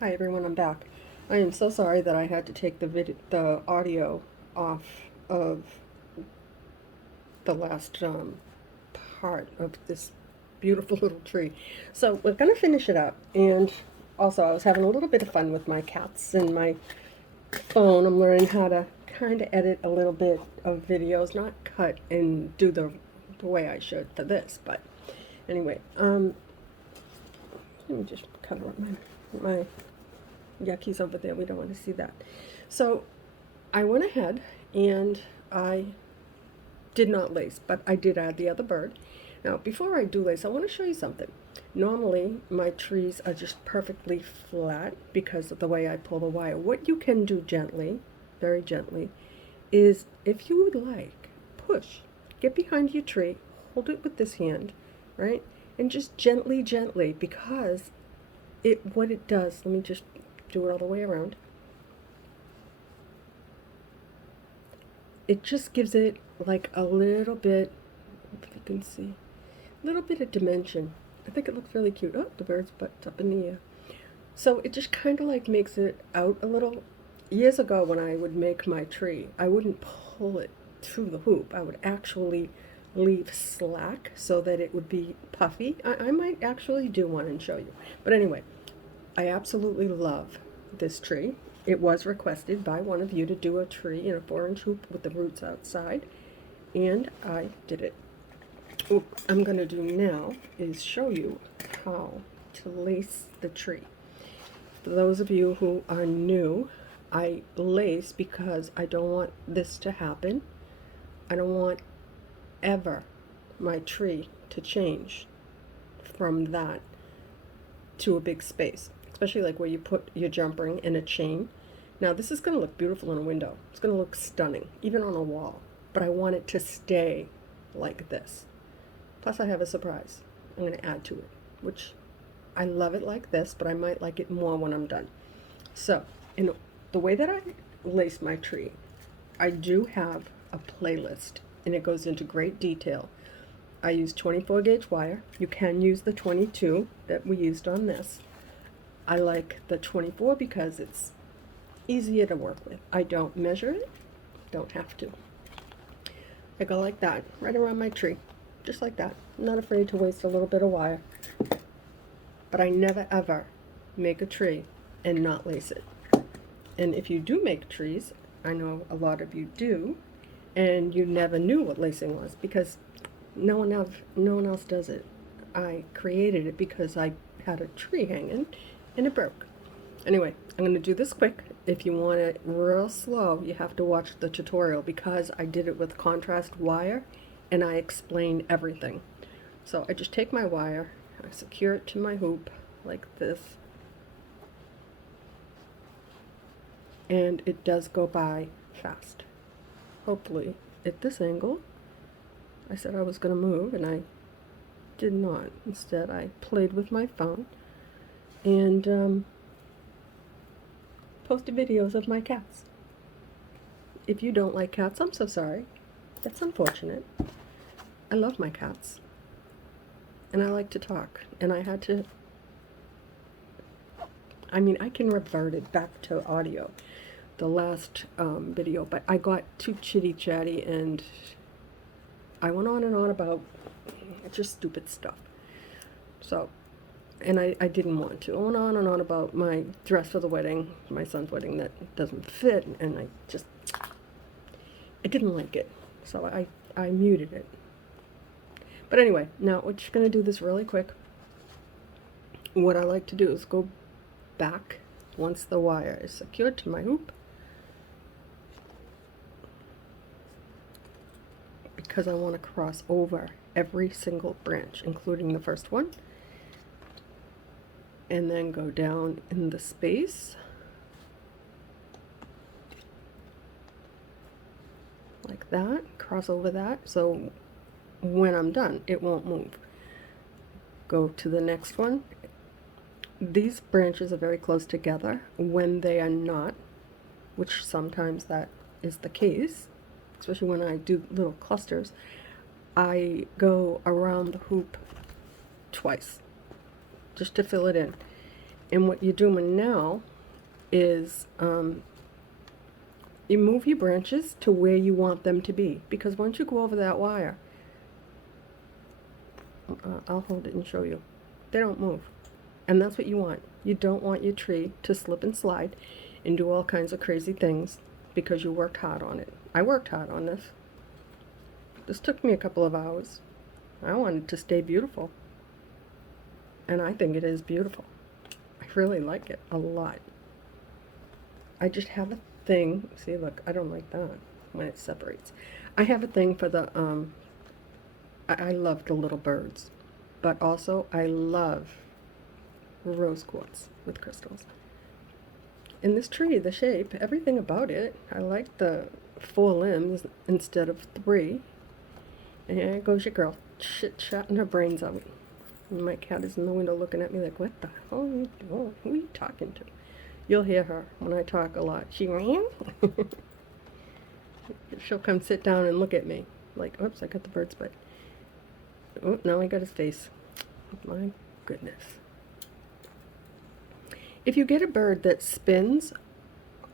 Hi everyone, I'm back. I am so sorry that I had to take the audio off of the last part of this beautiful little tree. So we're gonna finish it up, and also I was having a little bit of fun with my cats and my phone. I'm learning how to kind of edit a little bit of videos, not cut and do the way I should for this, but anyway, let me just cover up my yuckies over there. We don't want to see that. So I went ahead and I did not lace, but I did add the other bird. Now, before I do lace, I want to show you something. Normally, my trees are just perfectly flat because of the way I pull the wire. What you can do gently, very gently, is if you would like, push, get behind your tree, hold it with this hand, right? And just gently, gently, because what it does, let me just do it all the way around. It just gives it like a little bit, if you can see, a little bit of dimension. I think it looks really cute. Oh, the bird's butt's up in the air. So it just kind of like makes it out a little. Years ago when I would make my tree, I wouldn't pull it to the hoop. I would actually leave slack so that it would be puffy. I might actually do one and show you. But anyway, I absolutely love this tree. It was requested by one of you to do a tree in a 4-inch hoop with the roots outside, and I did it. What I'm going to do now is show you how to lace the tree. For those of you who are new, I lace because I don't want this to happen. I don't want ever my tree to change from that to a big space, especially like where you put your jump ring and a chain. Now this is going to look beautiful in a window. It's going to look stunning, even on a wall, but I want it to stay like this. Plus I have a surprise I'm going to add to it, which I love it like this, but I might like it more when I'm done. So, in the way that I lace my tree, I do have a playlist, and it goes into great detail. I use 24 gauge wire. You can use the 22 that we used on this. I like the 24 because it's easier to work with. I don't measure it, don't have to. I go like that, right around my tree, just like that. I'm not afraid to waste a little bit of wire. But I never ever make a tree and not lace it. And if you do make trees, I know a lot of you do, and you never knew what lacing was because no one else does it. I created it because I had a tree hanging and it broke. Anyway, I'm going to do this quick. If you want it real slow, you have to watch the tutorial because I did it with contrast wire and I explained everything. So I just take my wire, I secure it to my hoop like this, and it does go by fast. Hopefully at this angle. I said I was going to move and I did not. Instead I played with my phone and posted videos of my cats. If you don't like cats, I'm so sorry. That's unfortunate. I love my cats. And I like to talk. And I had to, I can revert it back to audio, the last video, but I got too chitty chatty and I went on and on about just stupid stuff. So, and I didn't want to. I went on and on about my dress for the wedding, my son's wedding, that doesn't fit, and I didn't like it. So I muted it. But anyway, now we're just going to do this really quick. What I like to do is go back once the wire is secured to my hoop, because I want to cross over every single branch, including the first one, and then go down in the space like that, cross over that, so when I'm done it won't move. Go to the next one. These branches are very close together. When they are not, which sometimes that is the case, especially when I do little clusters, I go around the hoop twice just to fill it in. And what you're doing now is you move your branches to where you want them to be, because once you go over that wire, I'll hold it and show you, they don't move. And that's what you want. You don't want your tree to slip and slide and do all kinds of crazy things because you worked hard on it. I worked hard on this. This took me a couple of hours. I wanted to stay beautiful. And I think it is beautiful. I really like it a lot. I just have a thing, see, look, I don't like that when it separates. I have a thing for the, I love the little birds, but also I love rose quartz with crystals. And this tree, the shape, everything about it, I like the 4 limbs instead of 3. And there goes your girl, chit-chatting her brains out. And my cat is in the window looking at me like, what the hell are you doing? Who are you talking to? You'll hear her when I talk a lot. She ran. She'll come sit down and look at me. Like, oops, I got the bird's butt. Oh, now I got his face. My goodness. If you get a bird that spins,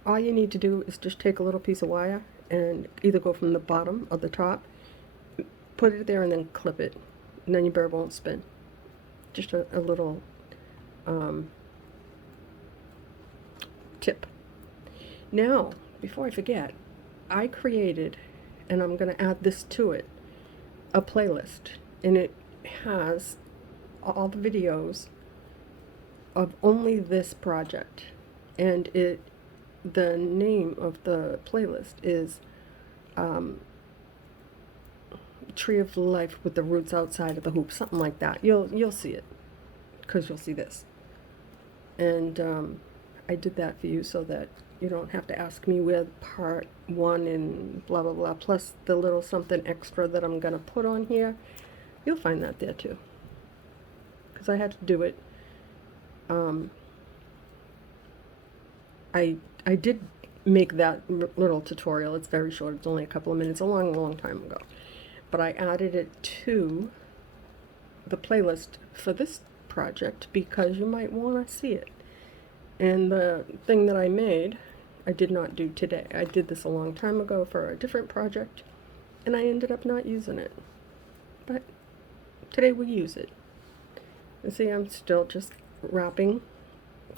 all you need to do is just take a little piece of wire and either go from the bottom or the top, put it there and then clip it. And then your bird won't spin. Just a little tip. Now, before I forget, I created, and I'm going to add this to it, a playlist. And it has all the videos of only this project. And the name of the playlist is Tree of Life with the Roots Outside of the Hoop, something like that. You'll see it, because you'll see this. And I did that for you so that you don't have to ask me where part 1 and blah blah blah, plus the little something extra that I'm gonna put on here. You'll find that there too, because I had to do it. I did make that little tutorial. It's very short. It's only a couple of minutes, a long time ago. But I added it to the playlist for this project because you might want to see it. And the thing that I made, I did not do today. I did this a long time ago for a different project, and I ended up not using it. But today we use it. And see, I'm still just wrapping,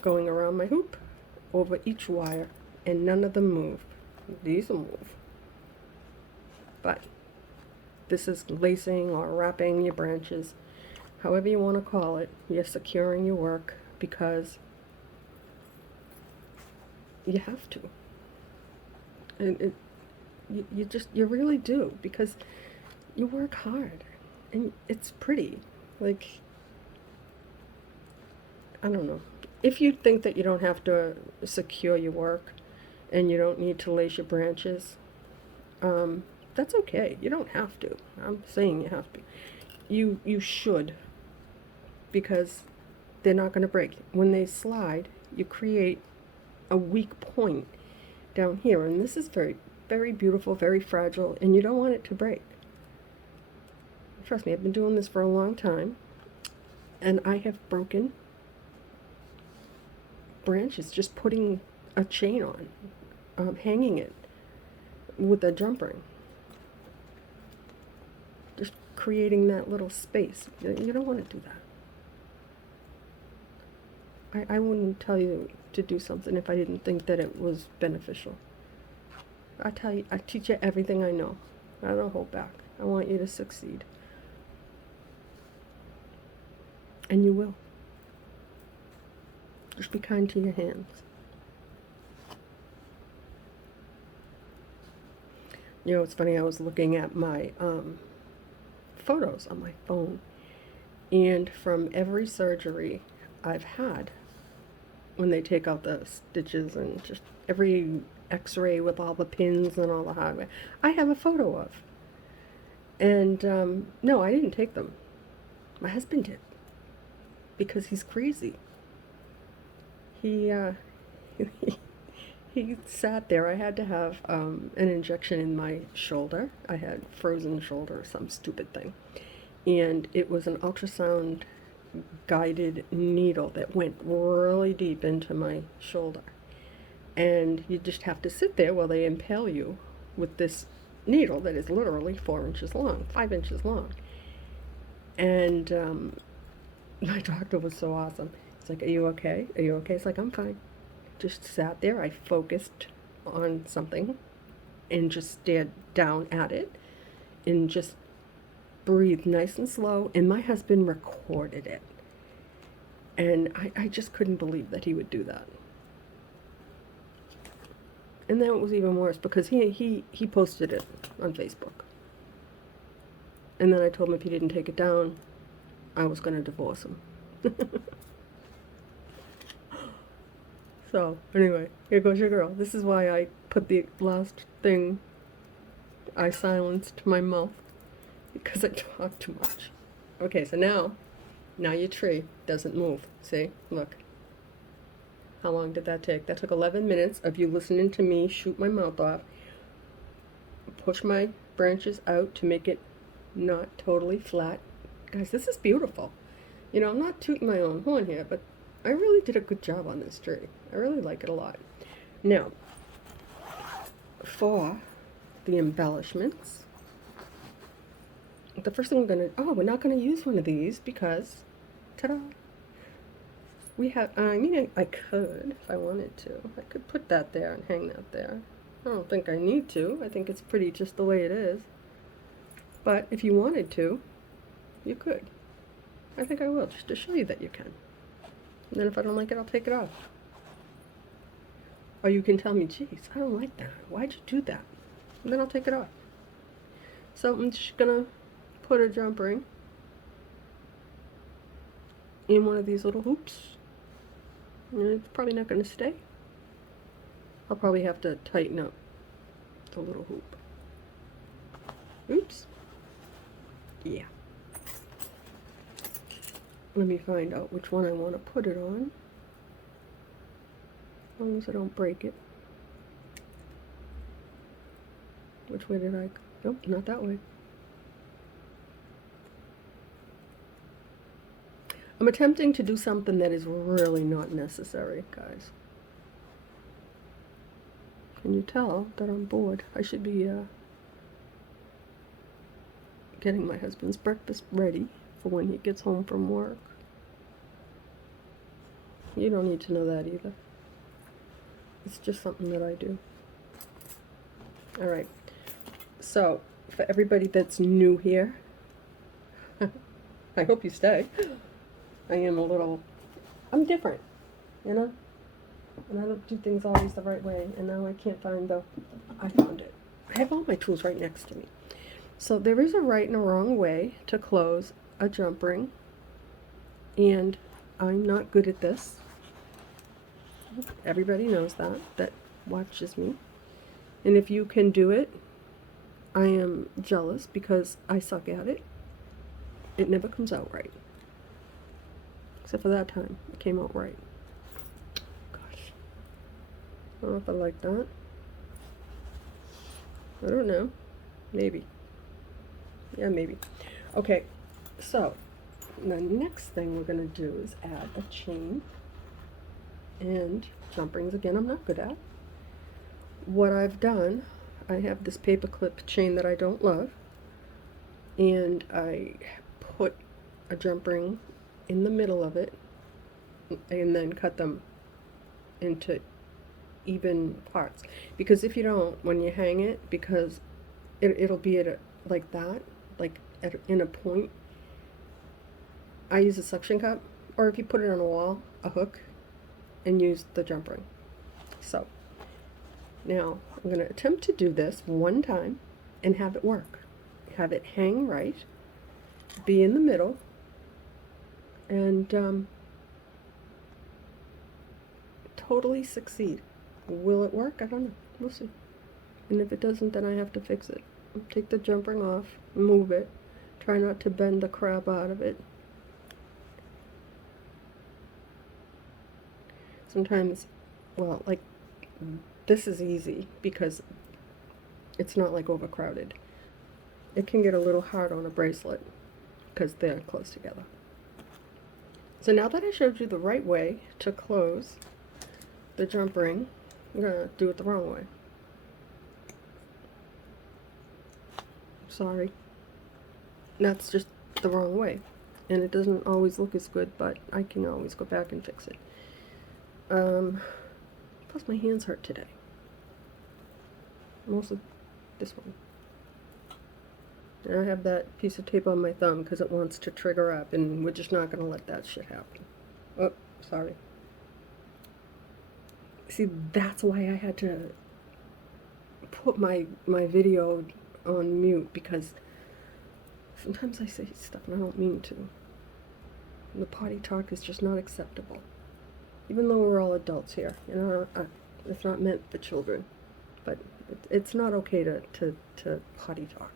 going around my hoop, over each wire, and none of them move. These will move. But this is lacing or wrapping your branches, however you want to call it. You're securing your work because you have to. And you really do, because you work hard and it's pretty. Like, I don't know. If you think that you don't have to secure your work and you don't need to lace your branches, that's okay. You don't have to. I'm saying you have to. You should, because they're not going to break. When they slide, you create a weak point down here, and this is very, very beautiful, very fragile, and you don't want it to break. Trust me, I've been doing this for a long time, and I have broken branches just putting a chain on, hanging it with a jump ring, just creating that little space. You don't want to do that. I wouldn't tell you to do something if I didn't think that it was beneficial. I tell you, I teach you everything I know. I don't hold back. I want you to succeed. And you will. Just be kind to your hands. You know, it's funny, I was looking at my photos on my phone, and from every surgery I've had, when they take out the stitches and just every x-ray with all the pins and all the hardware, I have a photo of. And no, I didn't take them. My husband did, because he's crazy. He he sat there. I had to have an injection in my shoulder. I had frozen shoulder or some stupid thing, and it was an ultrasound guided needle that went really deep into my shoulder. And you just have to sit there while they impale you with this needle that is literally 4 inches long, 5 inches long. And my doctor was so awesome. He's like, "Are you okay? Are you okay?" It's like, "I'm fine." Just sat there. I focused on something and just stared down at it and just breathed nice and slow. And my husband recorded it. And I just couldn't believe that he would do that. And then it was even worse because he posted it on Facebook. And then I told him if he didn't take it down, I was going to divorce him. So, anyway, here goes your girl. This is why I put the last thing, I silenced my mouth, because I talk too much. Okay, so now your tree doesn't move. See? Look. How long did that take? That took 11 minutes of you listening to me shoot my mouth off, push my branches out to make it not totally flat. Guys, this is beautiful. You know, I'm not tooting my own horn here, but I really did a good job on this tree. I really like it a lot. Now, for the embellishments, the first thing we're not going to use one of these because, ta-da, we have, I could, if I wanted to. I could put that there and hang that there. I don't think I need to. I think it's pretty just the way it is. But if you wanted to, you could. I think I will, just to show you that you can. And then if I don't like it, I'll take it off. Or you can tell me, "Geez, I don't like that. Why'd you do that?" And then I'll take it off. So I'm just gonna put a jump ring in one of these little hoops. And it's probably not gonna stay. I'll probably have to tighten up the little hoop. Oops. Yeah. Let me find out which one I want to put it on. As long as I don't break it. Which way did I go? Nope, not that way. I'm attempting to do something that is really not necessary, guys. Can you tell that I'm bored? I should be getting my husband's breakfast ready for when he gets home from work. You don't need to know that either. It's just something that I do. Alright, so for everybody that's new here, I hope you stay. I'm different, you know? And I don't do things always the right way, and now I can't find I found it. I have all my tools right next to me. So there is a right and a wrong way to close a jump ring, and I'm not good at this. Everybody knows that watches me. And if you can do it, I am jealous because I suck at it. It never comes out right. Except for that time. It came out right. Gosh. I don't know if I like that. I don't know. Maybe. Yeah, maybe. Okay, so the next thing we're going to do is add a chain and jump rings. Again, I'm not good at. What I've done, I have this paper clip chain that I don't love, and I put a jump ring in the middle of it and then cut them into even parts. Because if you don't, when you hang it, because it'll be at like that, like in a point. I use a suction cup, or if you put it on a wall, a hook, and use the jump ring. So now I'm going to attempt to do this one time and have it work. Have it hang right, be in the middle, and totally succeed. Will it work? I don't know. We'll see. And if it doesn't, then I have to fix it. Take the jump ring off, move it, try not to bend the crap out of it. Sometimes, well, like, this is easy because it's not like overcrowded. It can get a little hard on a bracelet because they're close together. So now that I showed you the right way to close the jump ring, I'm going to do it the wrong way. Sorry. That's just the wrong way. And it doesn't always look as good, but I can always go back and fix it. Plus my hands hurt today. Mostly this one. And I have that piece of tape on my thumb because it wants to trigger up, and we're just not going to let that shit happen. Oh, sorry. See, that's why I had to put my video on mute, because sometimes I say stuff and I don't mean to. And the potty talk is just not acceptable. Even though we're all adults here, you know, it's not meant for children. But it's not okay to potty talk.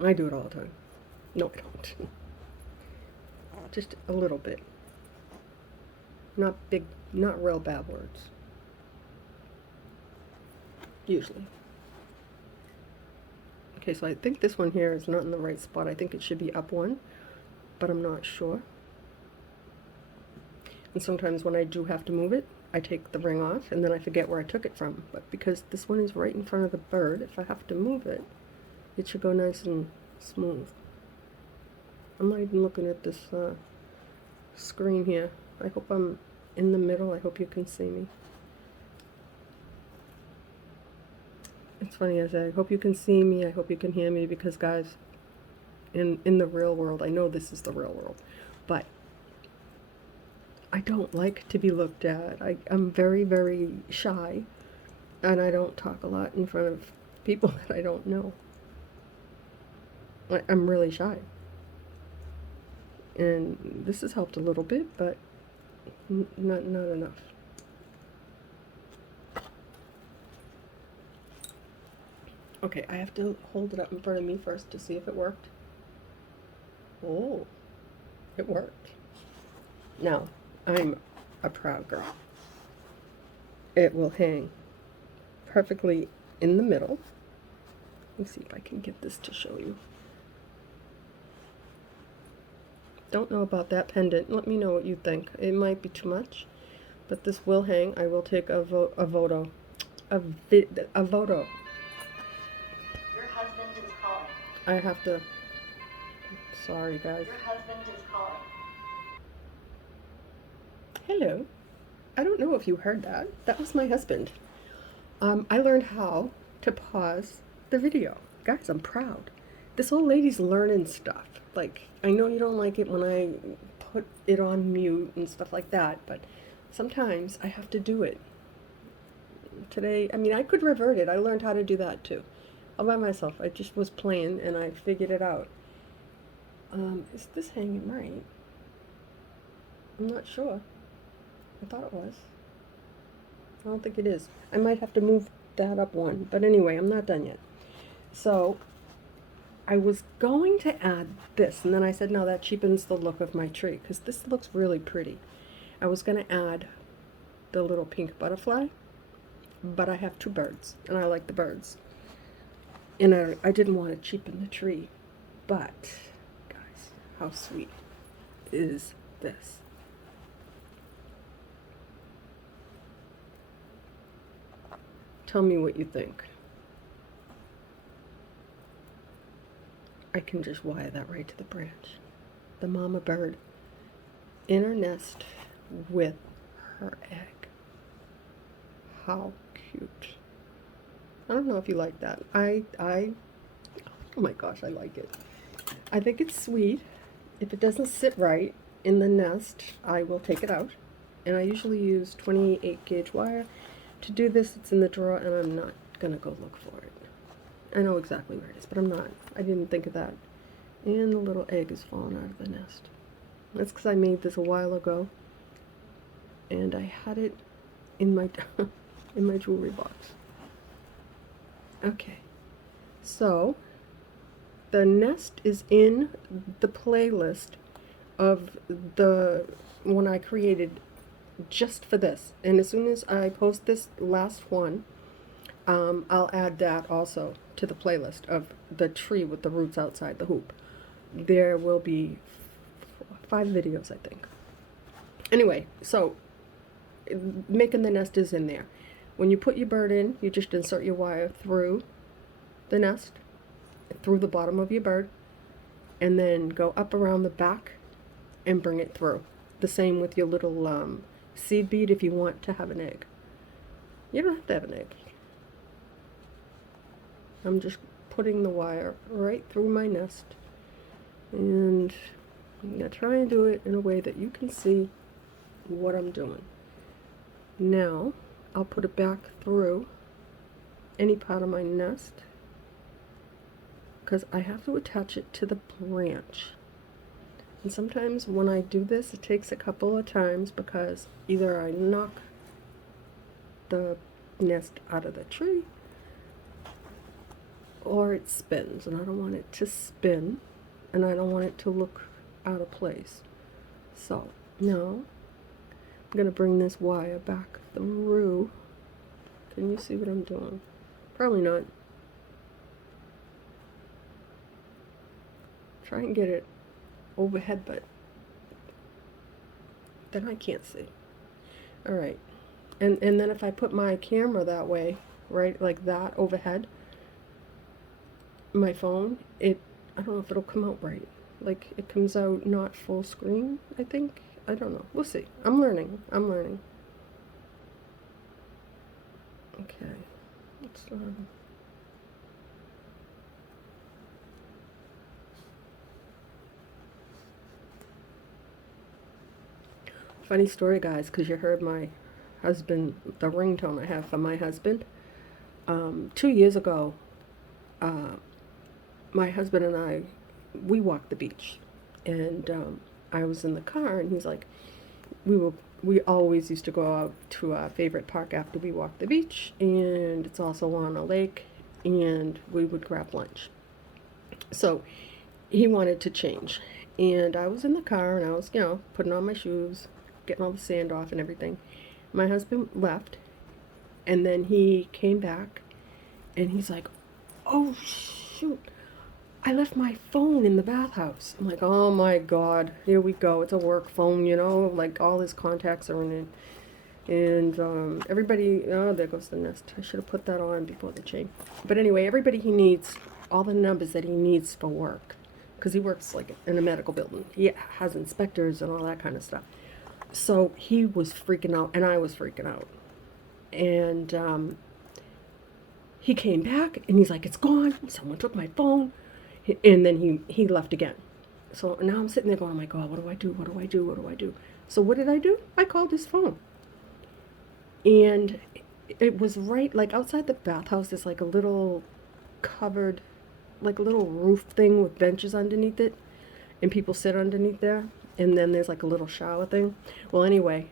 I do it all the time. No, I don't. Just a little bit. Not big, not real bad words. Usually. Okay, so I think this one here is not in the right spot. I think it should be up one, but I'm not sure. And sometimes when I do have to move it, I take the ring off and then I forget where I took it from. But because this one is right in front of the bird, if I have to move it, it should go nice and smooth. I'm not even looking at this screen here. I hope I'm in the middle. I hope you can see me. It's funny, I say, I hope you can see me, I hope you can hear me, because guys, in the real world, I know this is the real world, but I don't like to be looked at. I'm very, very shy, and I don't talk a lot in front of people that I don't know. I'm really shy. And this has helped a little bit, but not enough. Okay, I have to hold it up in front of me first to see if it worked. Oh, it worked. Now, I'm a proud girl. It will hang perfectly in the middle. Let me see if I can get this to show you. Don't know about that pendant. Let me know what you think. It might be too much, but this will hang. I will take a photo. Your husband is calling. I have to. Sorry, guys. Your husband is calling. Hello. I don't know if you heard that. That was my husband. I learned how to pause the video. Guys, I'm proud. This old lady's learning stuff. Like, I know you don't like it when I put it on mute and stuff like that, but sometimes I have to do it. Today, I mean, I could revert it. I learned how to do that too. All by myself. I just was playing and I figured it out. Is this hanging right? I'm not sure. I thought it was. I don't think it is. I might have to move that up one. But anyway, I'm not done yet. So, I was going to add this, and then I said, no, that cheapens the look of my tree, because this looks really pretty. I was going to add the little pink butterfly, but I have two birds, and I like the birds. And I didn't want to cheapen the tree. But, guys, how sweet is this? Tell me what you think. I can just wire that right to the branch. The mama bird in her nest with her egg. How cute. I don't know if you like that. Oh my gosh, I like it. I think it's sweet. If it doesn't sit right in the nest, I will take it out. And I usually use 28 gauge wire. To do this, it's in the drawer, and I'm not gonna go look for it. I know exactly where it is, but I'm not. I didn't think of that. And the little egg is falling out of the nest. That's because I made this a while ago, and I had it in my in my jewelry box. Okay, so the nest is in the playlist of the one I created just for this, and as soon as I post this last one, I'll add that also to the playlist of the tree with the roots outside the hoop. there will be 5 videos, I think. Anyway, so making the nest is in there. When you put your bird in, you just insert your wire through the nest, through the bottom of your bird, and then go up around the back and bring it through. The same with your little seed bead if you want to have an egg. You don't have to have an egg. I'm just putting the wire right through my nest, and I'm going to try and do it in a way that you can see what I'm doing. Now, I'll put it back through any part of my nest because I have to attach it to the branch. And sometimes when I do this, it takes a couple of times because either I knock the nest out of the tree or it spins, and I don't want it to spin, and I don't want it to look out of place. So now I'm going to bring this wire back through. Can you see what I'm doing? Probably not. Try and get it overhead, but then I can't see. Alright. And then if I put my camera that way, right, like that overhead, my phone, I don't know if it'll come out right. Like, it comes out not full screen, I think. I don't know. We'll see. I'm learning. Okay. Let's, funny story, guys, because you heard my husband, the ringtone I have for my husband. 2 years ago, my husband and I, we walked the beach, and I was in the car, and he's like, we always used to go out to our favorite park after we walked the beach, and it's also on a lake, and we would grab lunch. So he wanted to change, and I was in the car, and I was, putting on my shoes, getting all the sand off and everything. My husband left, and then he came back, and he's like, oh shoot, I left my phone in the bathhouse. I'm like, oh my God, here we go. It's a work phone, like all his contacts are in it. And everybody, oh, there goes the nest. I should have put that on before the chain. But anyway, everybody he needs, all the numbers that he needs for work, because he works like in a medical building. He has inspectors and all that kind of stuff. So he was freaking out, and I was freaking out. And he came back, and he's like, it's gone. Someone took my phone. And then he left again. So now I'm sitting there going, oh my God, what do I do? What do I do? What do I do? So what did I do? I called his phone. And it was right, like outside the bathhouse, there's like a little covered, like a little roof thing with benches underneath it. And people sit underneath there. And then there's like a little shower thing. Well, anyway,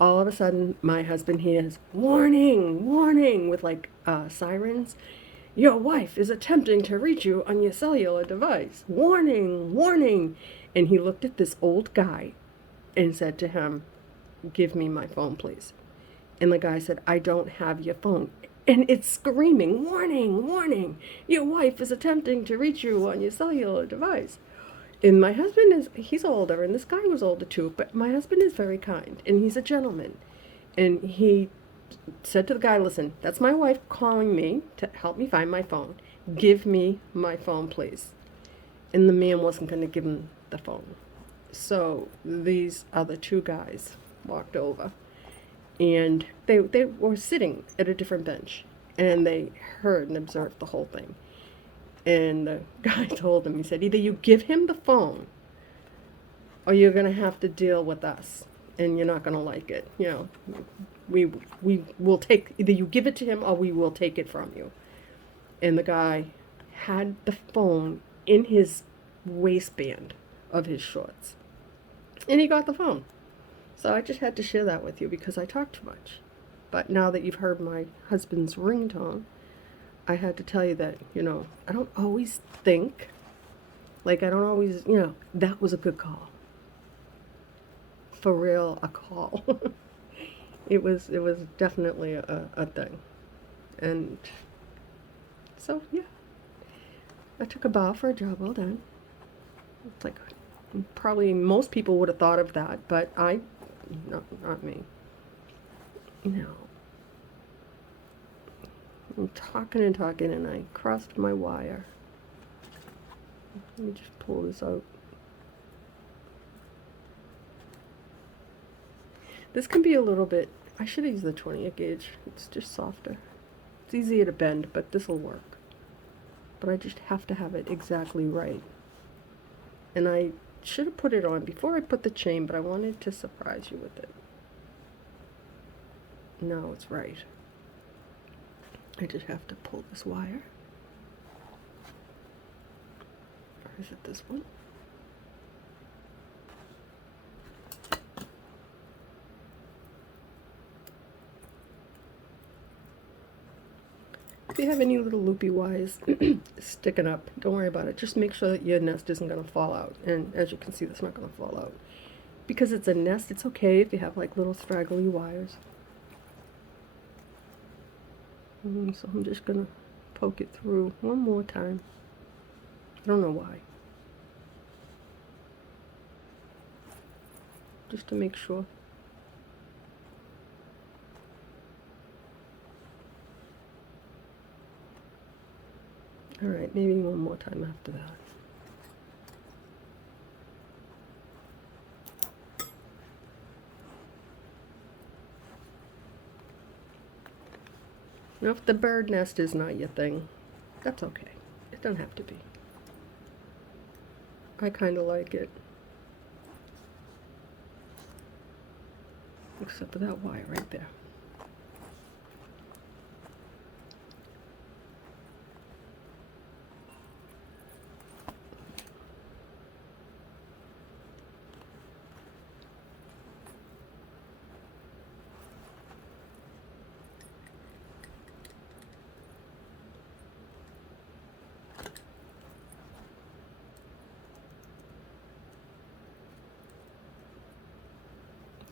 all of a sudden, my husband hears, warning, warning, with like sirens. Your wife is attempting to reach you on your cellular device. Warning, warning. And he looked at this old guy and said to him, give me my phone, please. And the guy said, I don't have your phone. And it's screaming, warning, warning. Your wife is attempting to reach you on your cellular device. And my husband he's older, and this guy was older too, but my husband is very kind, and he's a gentleman. And he said to the guy, listen, that's my wife calling me to help me find my phone. Give me my phone, please. And the man wasn't going to give him the phone. So these other 2 guys walked over, and they were sitting at a different bench, and they heard and observed the whole thing. And the guy told him, he said, either you give him the phone, or you're going to have to deal with us, and you're not going to like it. We will take, either you give it to him or we will take it from you. And the guy had the phone in his waistband of his shorts. And he got the phone. So I just had to share that with you because I talk too much. But now that you've heard my husband's ringtone, I had to tell you that, I don't always think, like I don't always, that was a good call. For real, a call. It was definitely a thing. And so, yeah. I took a bow for a job well done. It's like, probably most people would have thought of that, but not me. Now, I'm talking and talking, and I crossed my wire. Let me just pull this out. This can be a little bit, I should have used the 20th gauge. It's just softer. It's easier to bend, but this will work. But I just have to have it exactly right. And I should have put it on before I put the chain, but I wanted to surprise you with it. No, it's right. I just have to pull this wire. Or is it this one? If you have any little loopy wires sticking up, don't worry about it. Just make sure that your nest isn't going to fall out. And as you can see, it's not going to fall out. Because it's a nest, it's okay if you have like little straggly wires. So I'm just going to poke it through one more time. I don't know why. Just to make sure. Alright, maybe one more time after that. Now if the bird nest is not your thing, that's okay. It doesn't have to be. I kind of like it. Except for that wire right there.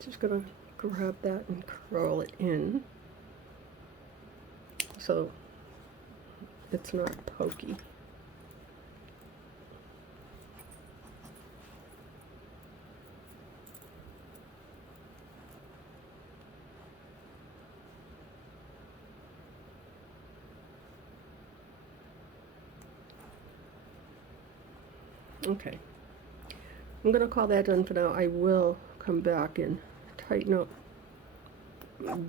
Just gonna grab that and curl it in so it's not pokey. Okay, I'm gonna call that done for now. I will come back and tighten up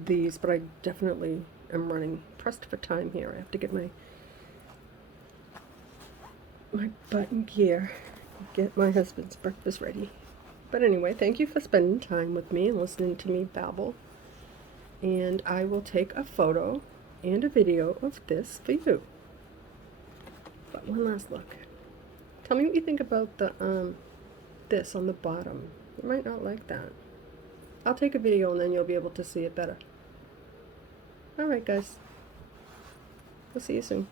these, but I definitely am running pressed for time here. I have to get my button gear, get my husband's breakfast ready. But anyway, thank you for spending time with me and listening to me babble. And I will take a photo and a video of this for you. But one last look. Tell me what you think about the this on the bottom. You might not like that. I'll take a video and then you'll be able to see it better. Alright guys, we'll see you soon.